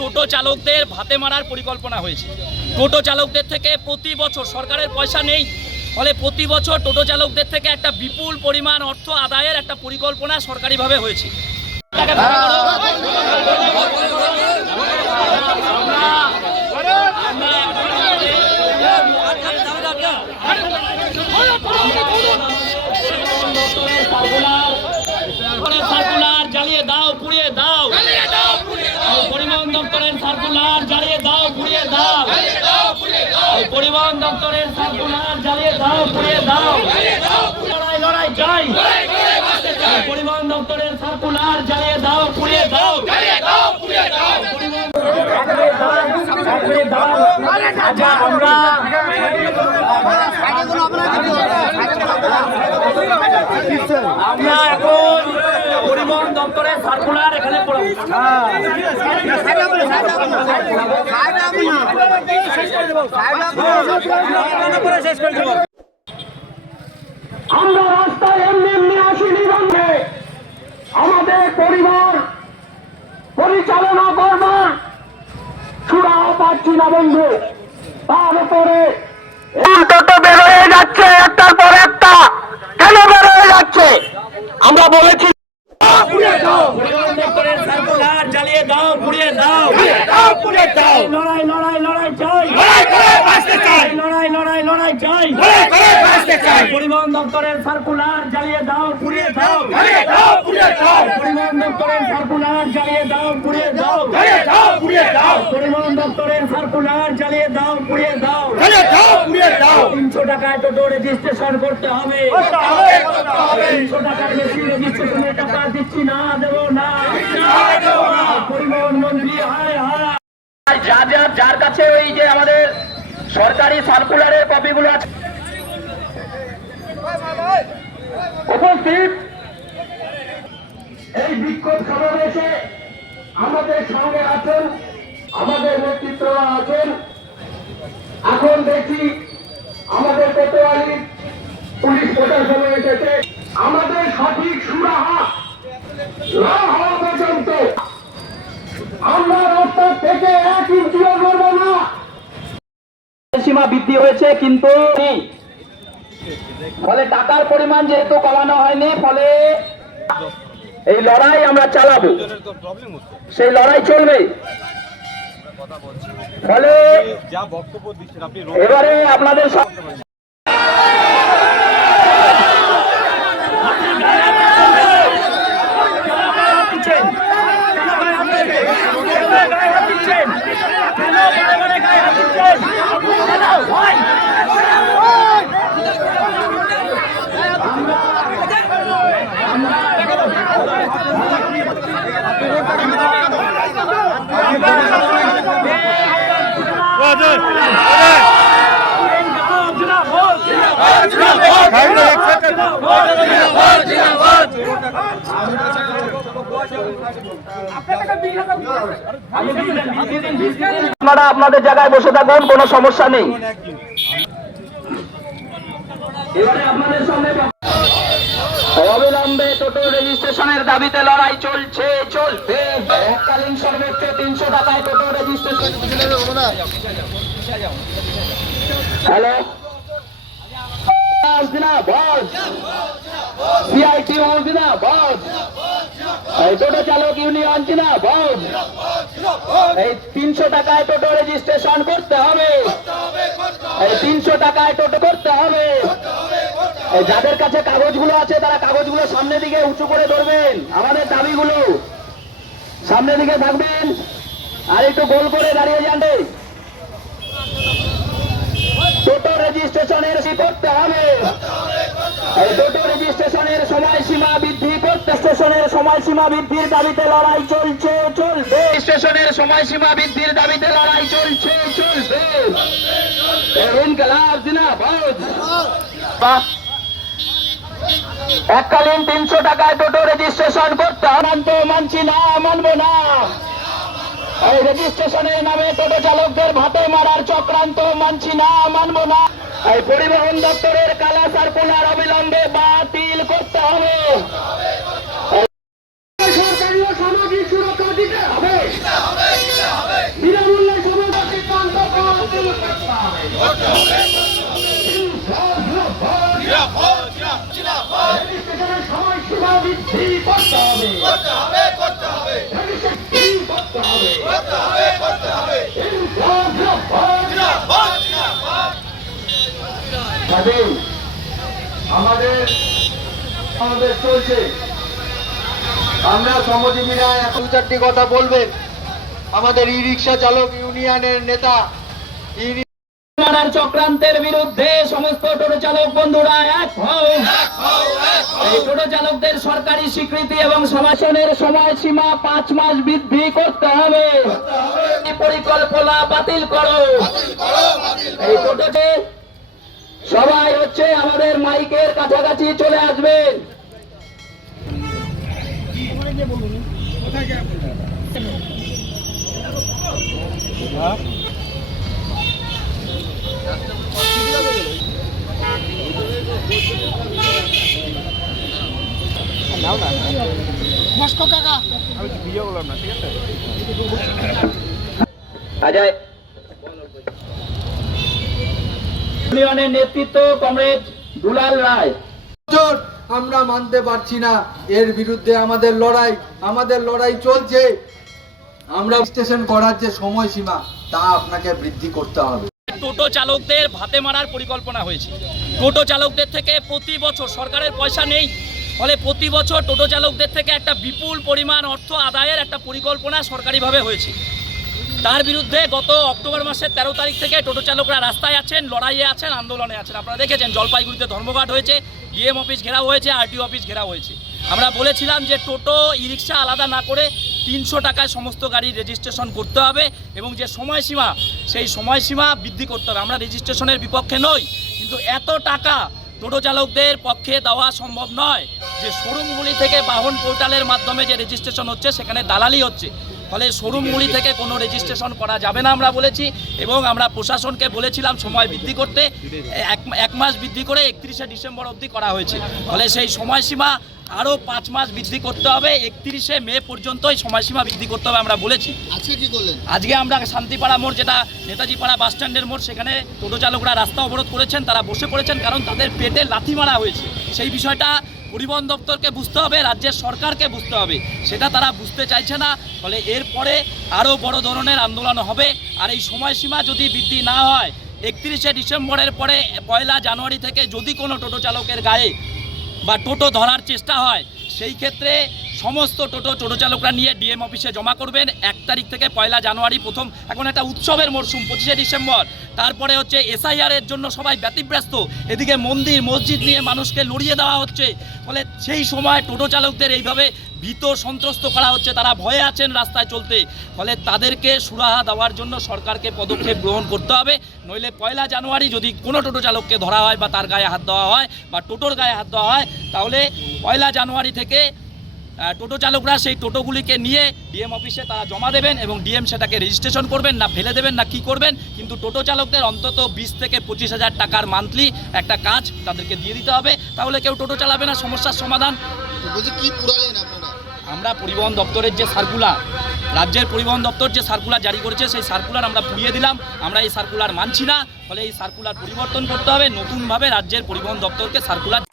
টোটো চালকদের ভাতে মারার পরিকল্পনা হয়েছে। টোটো চালকদের থেকে প্রতি বছর সরকারের পয়সা নেই, ফলে প্রতি বছর টোটো চালকদের থেকে একটা বিপুল পরিমাণ অর্থ আদায়ের একটা পরিকল্পনা সরকারিভাবে হয়েছে। পরিবহন দপ্তরের সার্কুলার জ্বালিয়ে দাও, পুড়িয়ে দাও। লড়াই লড়াই চাই পরিবহন দপ্তরের সার্কুলার জ্বালিয়ে দাও, পুড়িয়ে দাও। আমরা আমরা এখন এখানে আমরা রাস্তায় এমনি এমনি আসিনি বন্ধে আমাদের পরিবার পরিচালনা করবার সুরাহ পাচ্ছি না বন্ধু। তার উপরে টোটো বেরোয় যাচ্ছে, একটার পর একটা। কেন বেরোয় যাচ্ছে? আমরা বলেছি জ্বালিয়ে দাও পুড়িয়ে দাও। লড়াই লড়াই লড়াই চাই। লড়াই লড়াই লড়াই চাই। পরিবহন দপ্তরের সার্কুলার জ্বালিয়ে দাও পুড়িয়ে দাও পরিবহন দপ্তরের সার্কুলার জ্বালিয়ে দাও পুড়িয়ে দাও। পরিবহন দপ্তরের সার্কুলার জ্বালিয়ে দাও পুড়িয়ে দাও। তিনশো টাকায় টোটো রেজিস্ট্রেশন করতে হবে। তিনশো টাকার বেশি রেজিস্ট্রেশনের টাকা দিচ্ছি না দেবো না। পরিবহন মন্ত্রী হায় হায় যার যার যার কাছে ওই যে আমাদের সরকারি সার্কুলারের কপিগুলো আছে উপস্থিত এই বিক্ষোভ সমাবেশে আমাদের সঙ্গে আছেন, আমাদের নেতৃত্বরা আছেন এখন দেখি আমাদের কোতোয়ালি পুলিশ প্রশাসন এসেছে আমাদের সঠিক সুরাহা না হওয়া পর্যন্ত আমরা রাস্তা থেকে এক ইঞ্চিও নড়ব না সীমা বৃদ্ধি হয়েছে, কিন্তু। ফলে টাকার পরিমাণ যেহেতু কমানো হয়নি, ফলে এই লড়াই আমরা চালাবো। সেই লড়াই চলবে। ফলে যা বক্তব্য দিচ্ছেন আপনি এবারে আপনাদের আপনারা আপনাদের জায়গায় বসে থাকুন, কোনো সমস্যা নেই। অবিলম্বে টোটো রেজিস্ট্রেশনের দাবিতে লড়াই চলছে, চলবে। এককালীন সর্বোচ্চ তিনশো টাকায় টোটো রেজিস্ট্রেশন। হ্যালো? এই তিনশো টাকায় টোটো করতে হবে। এই যাদের কাছে কাগজগুলো আছে, তারা কাগজগুলো সামনের দিকে উঁচু করে ধরবেন। আমাদের দাবিগুলো সামনের দিকে থাকবেন। আর একটু গোল করে দাঁড়িয়ে যান। টোটো রেজিস্ট্রেশনের করতে হবে। এই টোটো রেজিস্ট্রেশনের সময়সীমা বৃদ্ধি করতে স্টেশনের সময়সীমা বৃদ্ধির দাবিতে লড়াই চলছে, চলবে। স্টেশনের সময়সীমা বৃদ্ধির দাবিতে লড়াই চলছে, চলবে। এককালীন তিনশো টাকায় টোটো রেজিস্ট্রেশন করতে অনন্ত মানছি না, মানবো না। এই রেজিস্ট্রেশনের নামে টোটো চালকদের ভাতে মারার আক্রান্ত মানছি না মানবো না। এই পরিবহন দপ্তরের কালা সার্কুলার অবিলম্বে বাতিল করতে হবে। সময় সীমা বৃদ্ধি করতে হবে। করতে হবে করতে হবে। আমরা শ্রমজীবীরা এখন চারটি কথা বলবেন আমাদের ই রিক্সা চালক ইউনিয়নের নেতা চক্রান্তের বিরুদ্ধে সমস্ত টোটো চালক বন্ধুরা এক হও টোটো চালকদের সরকারি স্বীকৃতি এবং সমাসনের সময়সীমা পাঁচ মাস বৃদ্ধি করতে হবে। পরিকল্পনা বাতিল করো। সবাই হচ্ছে আমাদের মাইকের কাছাকাছি চলে আসবেন অজয় ইউনিয়নের নেতৃত্ব কমরেড দুলাল রায়। আমরা মানতে পারছি না। এর বিরুদ্ধে আমাদের লড়াই আমাদের লড়াই চলছে। আমরা স্টেশন করার যে সময়সীমা তা আপনাকে বৃদ্ধি করতে হবে। টোটো চালকদের ভাতে মারার পরিকল্পনা হয়েছে। টোটো চালকদের থেকে প্রতি বছর সরকারের পয়সা নেই। ফলে প্রতি বছর টোটো চালকদের থেকে একটা বিপুল পরিমাণ অর্থ আদায়ের একটা পরিকল্পনা সরকারিভাবে হয়েছে। তার বিরুদ্ধে গত অক্টোবর মাসের তেরো তারিখ থেকে টোটো চালকরা রাস্তায় আছেন, লড়াইয়ে আছেন, আন্দোলনে আছেন। আপনারা দেখেছেন, জলপাইগুড়িতে ধর্মঘাট হয়েছে, ডিএম অফিস ঘেরাও হয়েছে আরটিও অফিস ঘেরাও হয়েছে। আমরা বলেছিলাম যে টোটো ই রিক্সা আলাদা না করে তিনশো টাকায় সমস্ত গাড়ি রেজিস্ট্রেশন করতে হবে এবং যে সময়সীমা, সেই সময়সীমা বৃদ্ধি করতে হবে। আমরা রেজিস্ট্রেশনের বিপক্ষে নই, কিন্তু এত টাকা টোটো চালকদের পক্ষে দেওয়া সম্ভব নয়। যে শোরুমগুলি থেকে বাহন পোর্টালের মাধ্যমে যে রেজিস্ট্রেশন হচ্ছে, সেখানে দালালি হচ্ছে। ফলে শোরুমগুলি থেকে কোনো রেজিস্ট্রেশন করা যাবে না আমরা বলেছি, এবং আমরা প্রশাসনকে বলেছিলাম সময় বৃদ্ধি করতে। এক মাস বৃদ্ধি করে একত্রিশে ডিসেম্বর অবধি করা হয়েছে। ফলে সেই সময়সীমা আরও পাঁচ মাস বৃদ্ধি করতে হবে একত্রিশে মে পর্যন্তই সময়সীমা বৃদ্ধি করতে হবে আমরা বলেছি। আজকে কি করলেন? আজকে আমরা শান্তিপাড়া মোড় যেটা নেতাজি পাড়া বাস স্ট্যান্ডের মোড় সেখানে টোটো চালকরা রাস্তা অবরোধ করেছেন তারা বসে পড়েছেন কারণ তাদের পেটে লাথি মারা হয়েছে। সেই বিষয়টা পরিবহন দপ্তরকে বুঝতে হবে রাজ্যের সরকারকে বুঝতে হবে। সেটা তারা বুঝতে চাইছে না ফলে এরপরে আরও বড় ধরনের আন্দোলন হবে। আর এই সময়সীমা যদি বৃদ্ধি না হয় একত্রিশে ডিসেম্বরের পরে পয়লা জানুয়ারি থেকে যদি কোনো টোটো চালকের গায়ে বা টোটো ধরার চেষ্টা হয়, সেই ক্ষেত্রে সমস্ত টোটো টোটো চালকরা নিয়ে ডিএম অফিসে জমা করবেন। এক তারিখ থেকে পয়লা জানুয়ারি প্রথম, এখন একটা উৎসবের মরশুম পঁচিশে ডিসেম্বর। তারপরে হচ্ছে এসআইআরের জন্য সবাই ব্যতিব্যস্ত। এদিকে মন্দির, মসজিদ নিয়ে মানুষকে লড়িয়ে দেওয়া হচ্ছে। ফলে সেই সময় টোটো চালকদের এইভাবে ভীত সন্ত্রস্ত করা হচ্ছে। তারা ভয়ে আছেন রাস্তায় চলতে। ফলে তাদেরকে সুরাহা দেওয়ার জন্য সরকারকে পদক্ষেপ গ্রহণ করতে হবে। নইলে পয়লা জানুয়ারি যদি কোনো টোটো চালককে ধরা হয় বা তার গায়ে হাত দেওয়া হয় বা টোটোর গায়ে হাত দেওয়া হয়, তাহলে পয়লা জানুয়ারি থেকে টোটো চালকরা সেই টোটোগুলিকে নিয়ে ডিএম অফিসে তারা জমা দেবেন এবং ডিএম সেটাকে রেজিস্ট্রেশন করবেন না ফেলে দেবেন না কি করবেন। কিন্তু টোটো চালকদের অন্তত বিশ থেকে পঁচিশ হাজার টাকার মান্থলি একটা কাজ তাদেরকে দিয়ে দিতে হবে। তাহলে কেউ টোটো চালাবে না, সমস্যার সমাধান। কি পুরালেন আমরা পরিবহন দপ্তরের যে সার্কুলার রাজ্যের পরিবহন দপ্তর যে সার্কুলার জারি করেছে, সেই সার্কুলার আমরা পুড়িয়ে দিলাম। আমরা এই সার্কুলার মানছি না। ফলে এই সার্কুলার পরিবর্তন করতে হবে। নতুনভাবে রাজ্যের পরিবহন দপ্তরকে সার্কুলার